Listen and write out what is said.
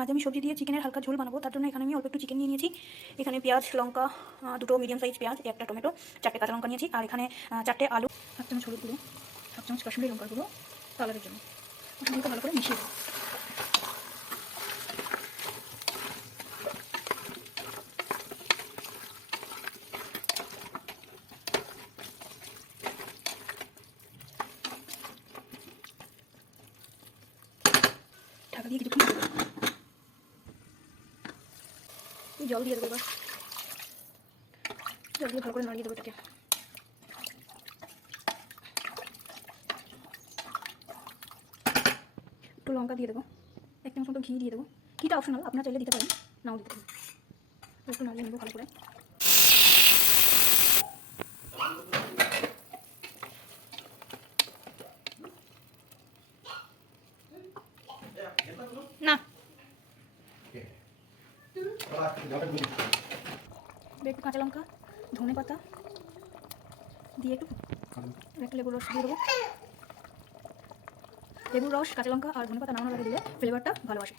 আজ আমি সবজি দিয়ে চিকেনের হালকা ঝোল বানাবো। তার জন্য এখানে আমি অল্প একটু চিকেন নিয়ে নিয়েছি। এখানে পেঁয়াজ, লঙ্কা, দুটো মিডিয়াম সাইজ পেঁয়াজ, একটা টমেটো, 4টে কাঁচা লঙ্কা নিয়েছি। আর এখানে 4টে আলু, 1 চামচ হলুদ গুঁড়ো, 1 চামচ কাশ্মীরি লঙ্কার গুঁড়ো কালারের জন্য। মশলাগুলোকে ভালো করে মিশিয়ে দেবো। ঢাকা দিয়ে কিছুক্ষণ জল দিয়ে দেবো। এবার জল দিয়ে ভালো করে নাড়িয়ে দেবো এটাকে। একটু লঙ্কা দিয়ে দেবো, 1 চামচ মতো ঘি দিয়ে দেবো। ঘিটা অপশনাল, আপনারা চাইলে দিতে পারেন, নাও দিতে পারেন। একটু নাড়িয়ে নেবো ভালো করে। না একটু কাঁচা লঙ্কা, ধনে পাতা দিয়ে একটু লেবুর রস দিয়ে দেবো। লেবুর রস, কাঁচা লঙ্কা আর ধনে পাতা নামানোর আগে দিলে ফ্লেভারটা ভালো আসে।